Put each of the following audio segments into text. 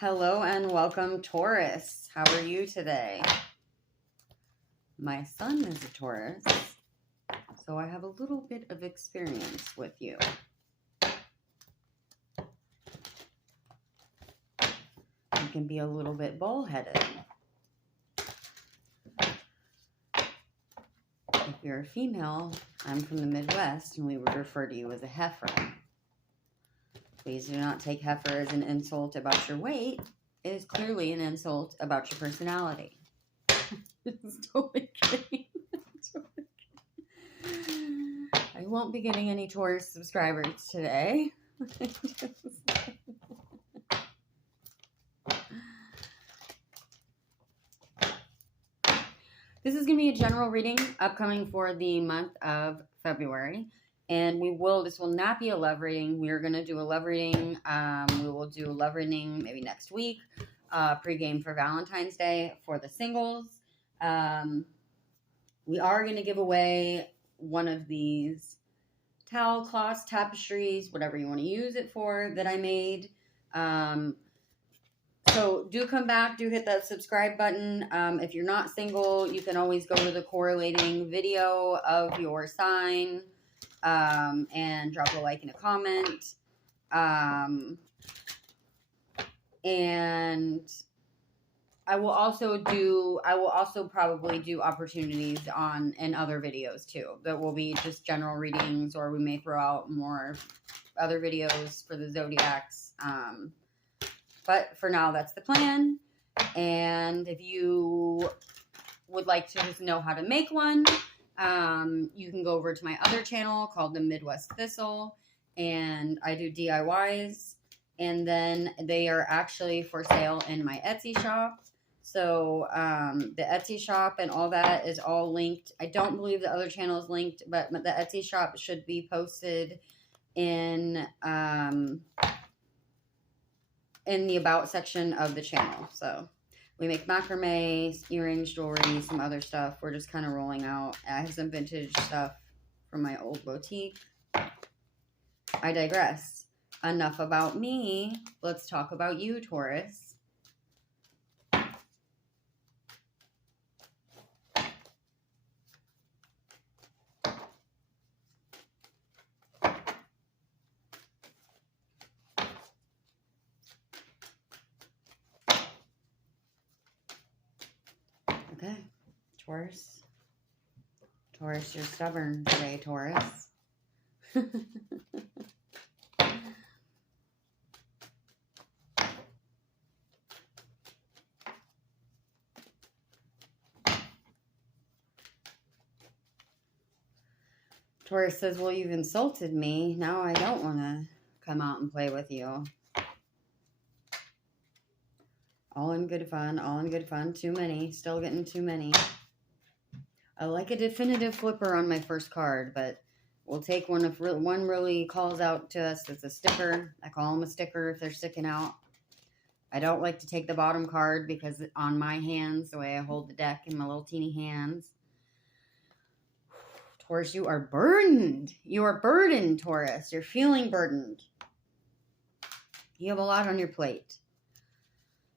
Hello and welcome, Taurus. How are you today? My son is a Taurus, so I have a little bit of experience with you. You can be a little bit bullheaded. If you're a female, I'm from the Midwest, and we would refer to you as a heifer. Please do not take heifer as an insult about your weight. It is clearly an insult about your personality. It's totally kidding. I won't be getting any Taurus subscribers today. This is going to be a general reading upcoming for the month of February. And this will not be a love reading. We're going to do a love reading. We will do a love reading maybe next week. Pre-game for Valentine's Day for the singles. We are going to give away one of these towel cloths, tapestries, whatever you want to use it for, that I made. So do come back, do hit that subscribe button. If you're not single, you can always go to the correlating video of your sign and drop a like and a comment. And I will also probably do opportunities in other videos too. That will be just general readings, or we may throw out more other videos for the zodiacs. But for now, that's the plan. And if you would like to just know how to make one, you can go over to my other channel called the Midwest Thistle, and I do DIYs. And then they are actually for sale in my Etsy shop. So the Etsy shop and all that is all linked. I don't believe the other channel is linked, but the Etsy shop should be posted in the About section of the channel. So we make macrame, earrings, jewelry, some other stuff. We're just kind of rolling out. I have some vintage stuff from my old boutique. I digress. Enough about me. Let's talk about you, Taurus. Okay, Taurus. Taurus, you're stubborn today, Taurus. Taurus says, well, you've insulted me. Now I don't want to come out and play with you. All in good fun. All in good fun. Too many. Still getting too many. I like a definitive flipper on my first card, but we'll take one if one really calls out to us. It's a sticker. I call them a sticker if they're sticking out. I don't like to take the bottom card because on my hands, the way I hold the deck in my little teeny hands. Taurus, you are burdened. You are burdened, Taurus. You're feeling burdened. You have a lot on your plate.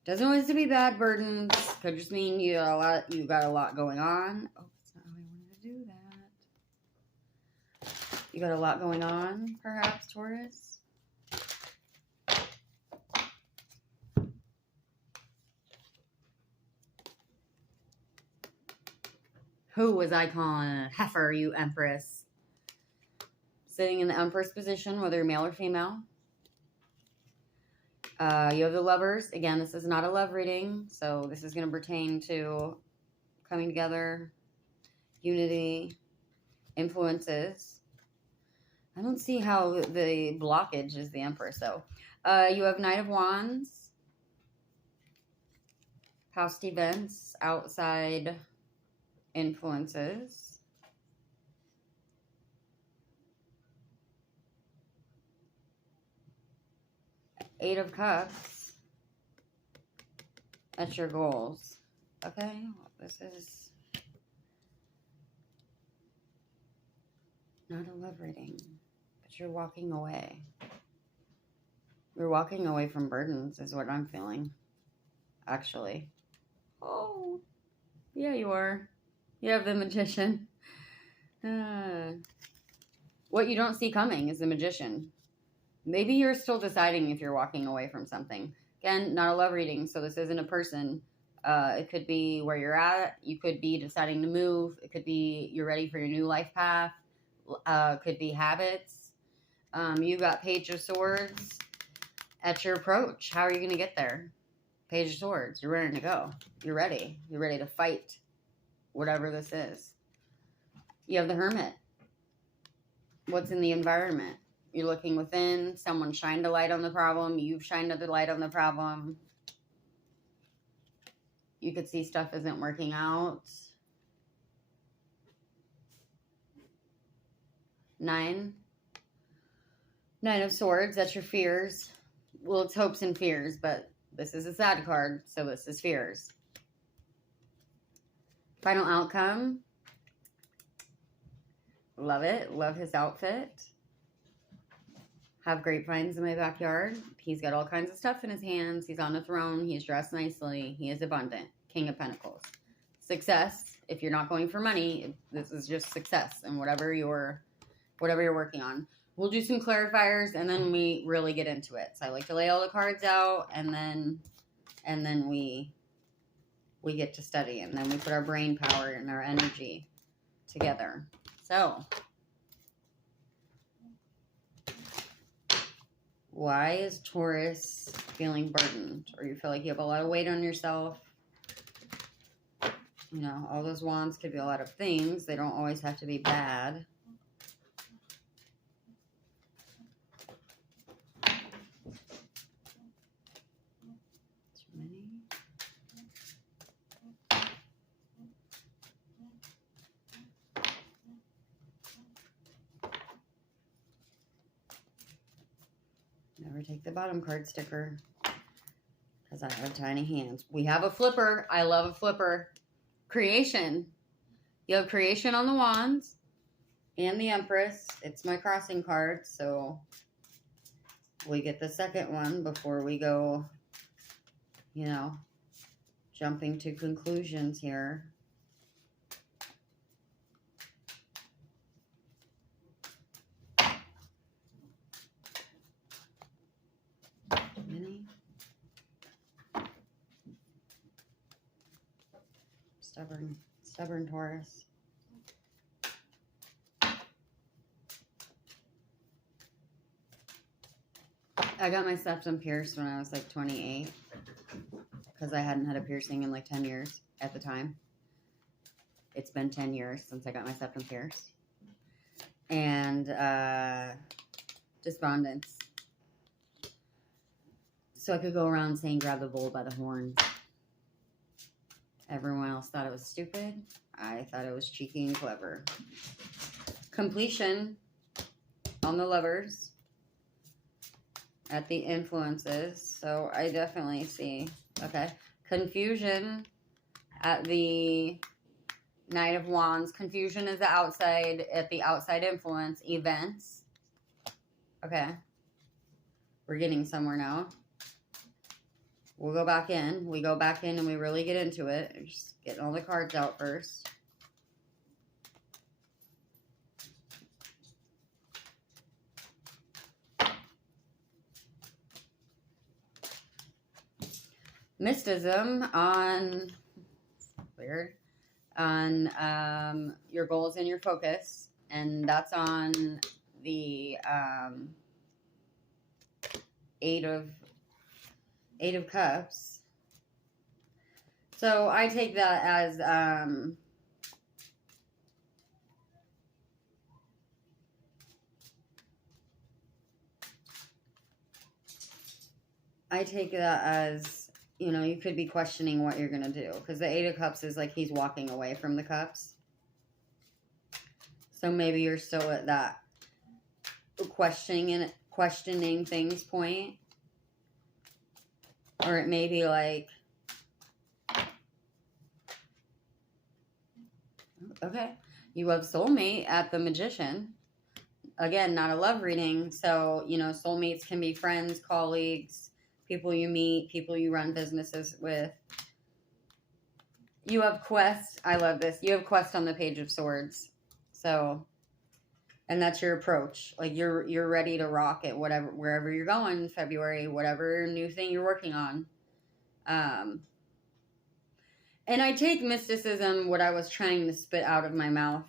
Doesn't always have to be bad burdens. Could just mean you got a lot going on. Oh, that's not how I wanted to do that. You got a lot going on, perhaps, Taurus? Who was I calling a heifer, you Empress? Sitting in the Empress position, whether you're male or female. You have the Lovers. Again, this is not a love reading, so this is going to pertain to coming together, unity, influences. I don't see how the blockage is the Empress, though. You have Knight of Wands, past events, outside influences. Eight of Cups. That's your goals. Okay, well, this is not a love reading, but you're walking away. You're walking away from burdens is what I'm feeling, actually. Oh, yeah, you are. You have the Magician. What you don't see coming is the Magician. Maybe you're still deciding if you're walking away from something. Again, not a love reading, so this isn't a person. It could be where you're at. You could be deciding to move. It could be you're ready for your new life path. Could be habits. You got Page of Swords at your approach. How are you going to get there? Page of Swords. You're ready to go. You're ready. You're ready to fight whatever this is. You have the Hermit. What's in the environment? You're looking within. Someone shined a light on the problem. You've shined a light on the problem. You could see stuff isn't working out. 9 of Swords. That's your fears. Well, it's hopes and fears, but this is a sad card, so this is fears. Final outcome. Love it. Love his outfit. Have grapevines in my backyard. He's got all kinds of stuff in his hands. He's on a throne. He's dressed nicely. He is abundant. King of Pentacles. Success. If you're not going for money, this is just success and whatever you're working on. We'll do some clarifiers and then we really get into it. So I like to lay all the cards out and then we get to study and then we put our brain power and our energy together. So why is Taurus feeling burdened? Or you feel like you have a lot of weight on yourself? You know, all those wands could be a lot of things. They don't always have to be bad. Too many. Never take the bottom card sticker because I have tiny hands. We have a flipper. I love a flipper. Creation. You have creation on the wands and the Empress. It's my crossing card, so we get the second one before we go, you know, jumping to conclusions here. Stubborn Taurus. I got my septum pierced when I was like 28 because I hadn't had a piercing in like 10 years at the time. It's been 10 years since I got my septum pierced. And despondence. So I could go around saying grab the bull by the horns. Everyone else thought it was stupid. I thought it was cheeky and clever. Completion on the Lovers at the Influences. So I definitely see. Okay. Confusion at the Knight of Wands. Confusion is the outside, at the outside influence. Events. Okay. We're getting somewhere now. We'll go back in. We go back in and we really get into it. Just getting all the cards out first. Mysticism on, weird, on your goals and your focus. And that's on the Eight of Cups. So I take that as you know, you could be questioning what you're going to do. Because the Eight of Cups is like he's walking away from the cups. So maybe you're still at that questioning things point. Or it may be like, okay, you have soulmate at the Magician. again, not a love reading. So, you know, soulmates can be friends, colleagues, people you meet, people you run businesses with. You have quest. I love this. You have quest on the Page of Swords. So, and that's your approach. Like you're ready to rock it, whatever, wherever you're going in February, whatever new thing you're working on. And I take mysticism, what I was trying to spit out of my mouth,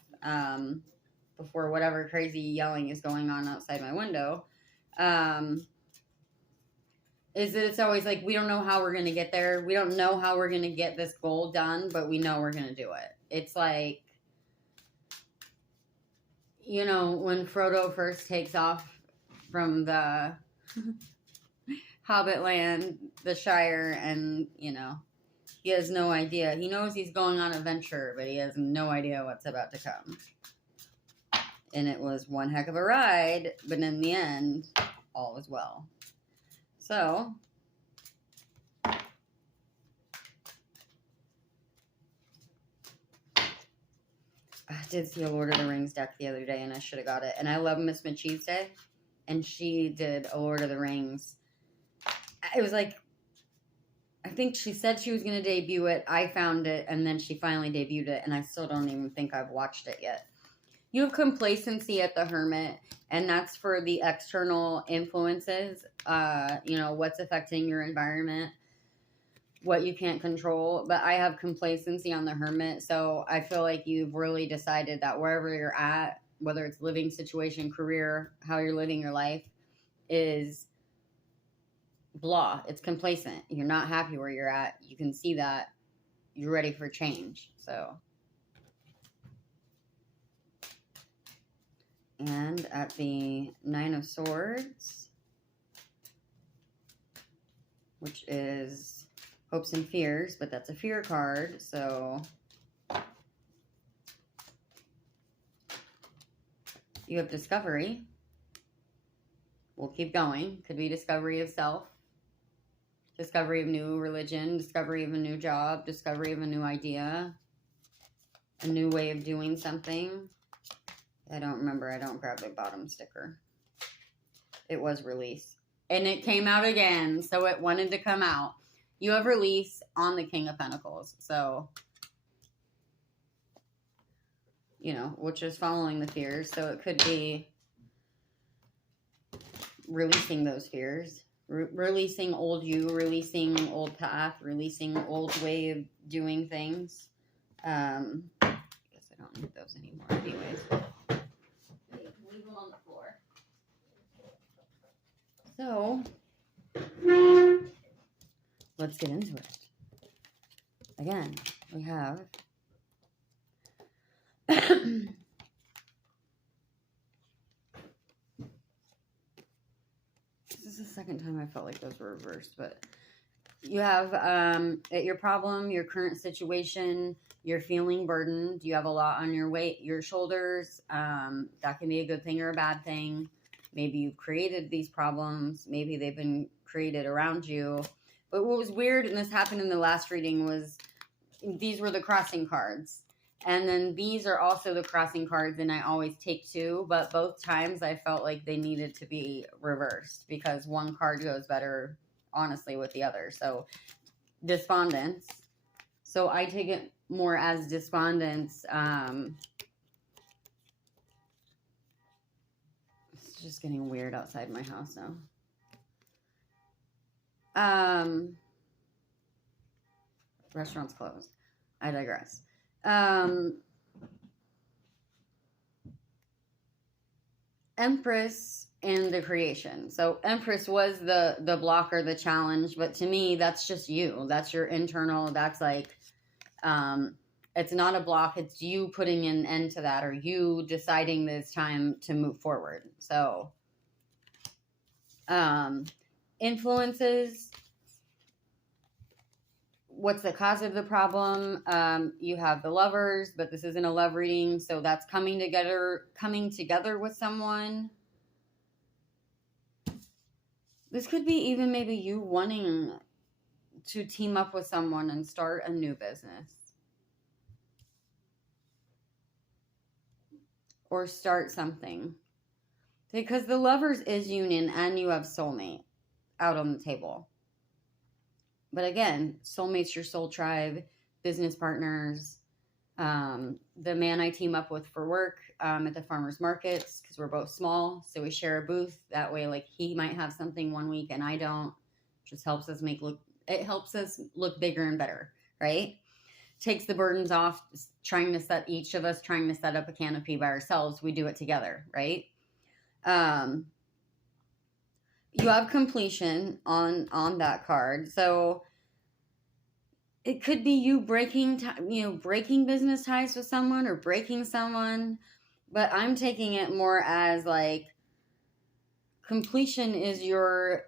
before whatever crazy yelling is going on outside my window, is that it's always like, we don't know how we're going to get there. We don't know how we're going to get this goal done, but we know we're going to do it. It's like, you know, when Frodo first takes off from the Hobbit land, the Shire, and, you know, he has no idea. He knows he's going on a venture, but he has no idea what's about to come. And it was one heck of a ride, but in the end, all was well. So, I did see a Lord of the Rings deck the other day, and I should have got it. And I love Miss Machee's Day, and she did a Lord of the Rings. It was like, I think she said she was going to debut it. I found it, and then she finally debuted it, and I still don't even think I've watched it yet. You have complacency at the Hermit, and that's for the external influences, you know, what's affecting your environment, what you can't control. But I have complacency on the Hermit, so I feel like you've really decided that wherever you're at, whether it's living situation, career, how you're living your life, is blah. It's complacent. You're not happy where you're at. You can see that. You're ready for change. So, and at the Nine of Swords, which is hopes and fears, but that's a fear card. So you have discovery. We'll keep going. Could be discovery of self, discovery of new religion, discovery of a new job, discovery of a new idea, a new way of doing something. I don't remember. I don't grab the bottom sticker. It was release. And it came out again, so it wanted to come out. You have release on the King of Pentacles. So, you know, which is following the fears. So it could be releasing those fears. Releasing old you, releasing old path, releasing old way of doing things. I guess I don't need those anymore anyways. Leave them on the floor. So, let's get into it. Again, we have this is the second time I felt like those were reversed, but you have your problem, your current situation, you're feeling burdened, you have a lot on your shoulders. That can be a good thing or a bad thing. Maybe you've created these problems, maybe they've been created around you. But what was weird, and this happened in the last reading, was these were the crossing cards. And then these are also the crossing cards, and I always take two, but both times I felt like they needed to be reversed because one card goes better, honestly, with the other. So, despondence. So, I take it more as despondence. It's just getting weird outside my house now. Restaurant's closed. I digress. Empress and the creation. So Empress was the blocker, the challenge, but to me, that's just you. That's your internal, that's like, it's not a block. It's you putting an end to that, or you deciding that it's time to move forward. So, influences. What's the cause of the problem? You have the Lovers, but this isn't a love reading, so that's coming together with someone. This could be even maybe you wanting to team up with someone and start a new business. Or start something. Because the Lovers is union and you have soulmate out on the table. But again, soulmates, your soul tribe, business partners, the man I team up with for work at the farmers markets, because we're both small, so we share a booth. That way, like, he might have something one week and I don't. Just helps us helps us look bigger and better, right? Takes the burdens off. Each of us trying to set up a canopy by ourselves. We do it together, right? You have completion on that card, so it could be you breaking business ties with someone or breaking someone, but I'm taking it more as like completion is you're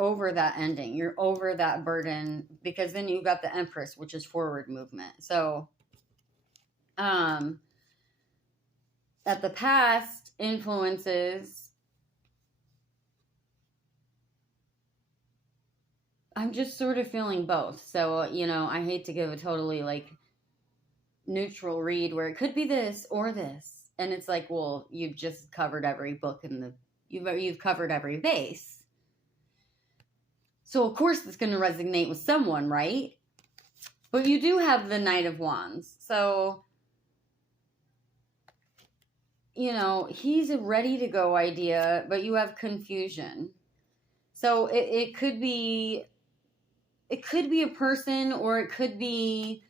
over that ending, you're over that burden, because then you've got the Empress, which is forward movement. So at the past influences, I'm just sort of feeling both. So, I hate to give a totally like neutral read where it could be this or this. And it's like, well, you've just covered every book you've covered every base. So of course it's going to resonate with someone, right? But you do have the Knight of Wands. So, he's a ready to go idea, but you have confusion. So it could be a person, or it could be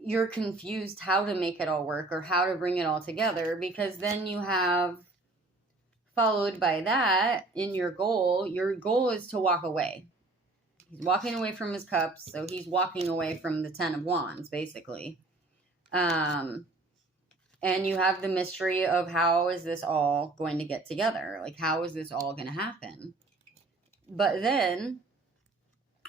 you're confused how to make it all work or how to bring it all together, because then you have, followed by that, in your goal is to walk away. He's walking away from his cups, so he's walking away from the 10 of Wands, basically. And you have the mystery of how is this all going to get together? Like, how is this all going to happen? But then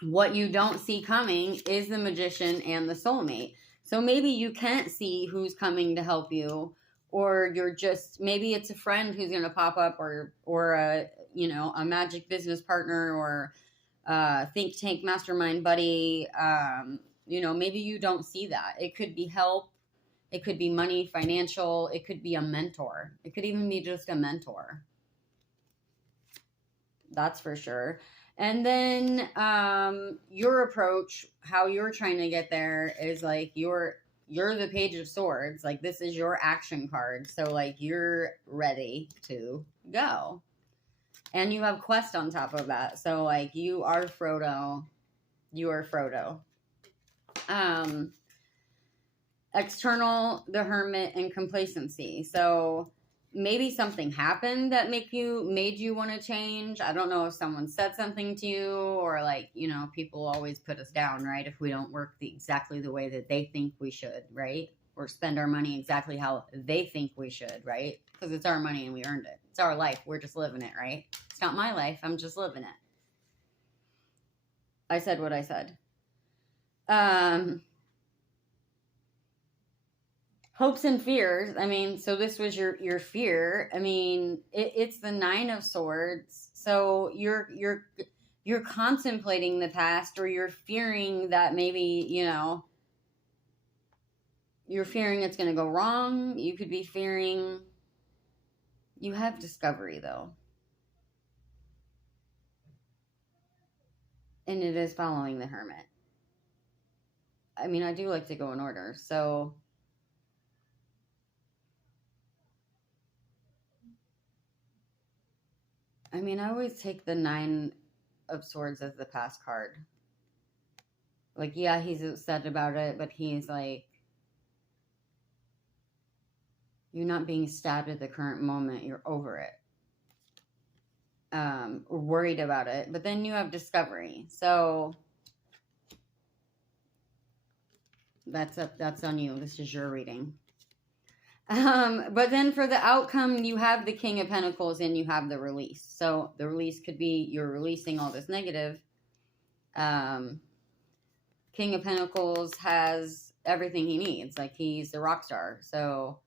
what you don't see coming is the Magician and the Soulmate. So maybe you can't see who's coming to help you, or maybe it's a friend who's going to pop up, or a magic business partner, or a think tank mastermind buddy. Maybe you don't see that. It could be help. It could be money, financial. It could be a mentor. It could even be just a mentor. That's for sure. And then your approach, how you're trying to get there, is like you're the Page of Swords. Like, this is your action card. So like you're ready to go. And you have Quest on top of that. So like you are Frodo. External, the Hermit, and complacency. So maybe something happened that made you want to change. I don't know if someone said something to you, or like, people always put us down, right? If we don't work exactly the way that they think we should, right? Or spend our money exactly how they think we should, right? Because it's our money and we earned it. It's our life. We're just living it, right? It's not my life. I'm just living it. I said what I said. Hopes and fears. I mean, so this was your fear. I mean, it's the 9 of Swords. So you're contemplating the past, or you're fearing that maybe, you're fearing it's going to go wrong. You could be fearing. You have discovery, though. And it is following the Hermit. I mean, I do like to go in order. So I mean, I always take the 9 of Swords as the past card. Like, yeah, he's upset about it, but he's like, you're not being stabbed at the current moment. You're over it. Or worried about it. But then you have discovery. So that's on you. This is your reading. But then for the outcome, you have the King of Pentacles and you have the release. So the release could be you're releasing all this negative. King of Pentacles has everything he needs. Like, he's the rock star. So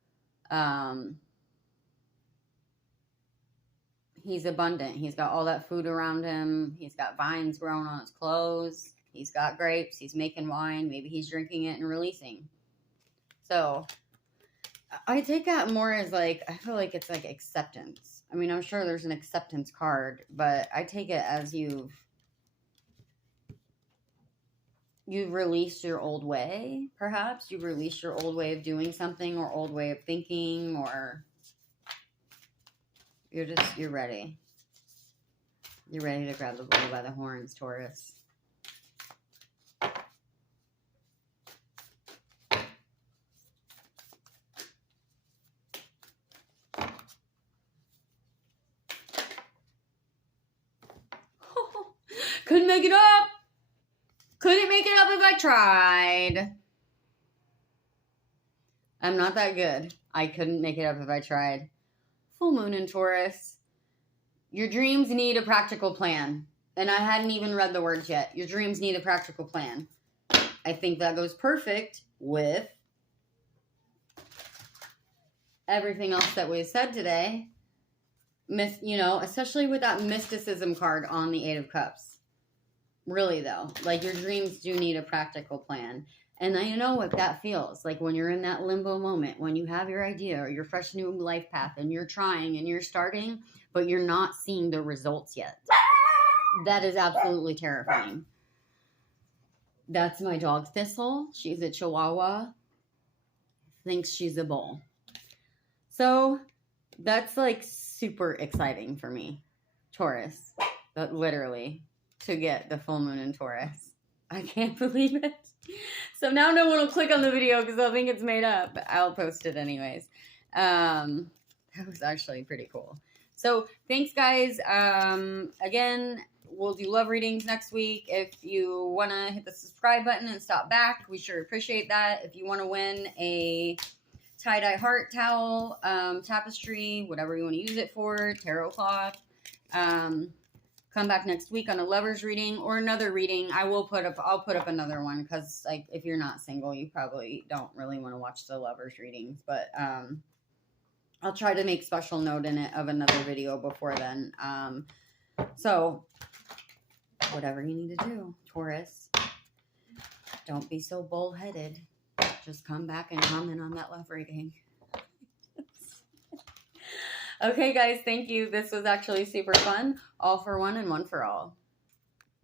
he's abundant. He's got all that food around him. He's got vines growing on his clothes. He's got grapes. He's making wine. Maybe he's drinking it and releasing. So I take that more as like, I feel like it's like acceptance. I mean, I'm sure there's an acceptance card, but I take it as you've released your old way, perhaps. You've released your old way of doing something or old way of thinking, or you're ready. You're ready to grab the bull by the horns, Taurus. Couldn't make it up. Couldn't make it up if I tried. I'm not that good. I couldn't make it up if I tried. Full moon in Taurus. Your dreams need a practical plan. And I hadn't even read the words yet. Your dreams need a practical plan. I think that goes perfect with everything else that we said today. You know, especially with that mysticism card on the Eight of Cups. Really, though. Like, your dreams do need a practical plan. And I know what that feels like when you're in that limbo moment, when you have your idea or your fresh new life path and you're trying and you're starting, but you're not seeing the results yet. That is absolutely terrifying. That's my dog Thistle. She's a Chihuahua. Thinks she's a bull. So that's like super exciting for me, Taurus. But literally, to get the full moon in Taurus. I can't believe it. So now no one will click on the video because they'll think it's made up. I'll post it anyways. That was actually pretty cool. So thanks, guys. Again, we'll do love readings next week. If you want to hit the subscribe button and stop back, we sure appreciate that. If you want to win a tie-dye heart towel, tapestry, whatever you want to use it for, tarot cloth, come back next week on a lover's reading or another reading. I'll put up another one because, like, if you're not single, you probably don't really want to watch the lover's readings. But I'll try to make special note in it of another video before then. So whatever you need to do, Taurus, don't be so bullheaded. Just come back and comment on that love reading. Okay, guys, thank you. This was actually super fun. All for one and one for all.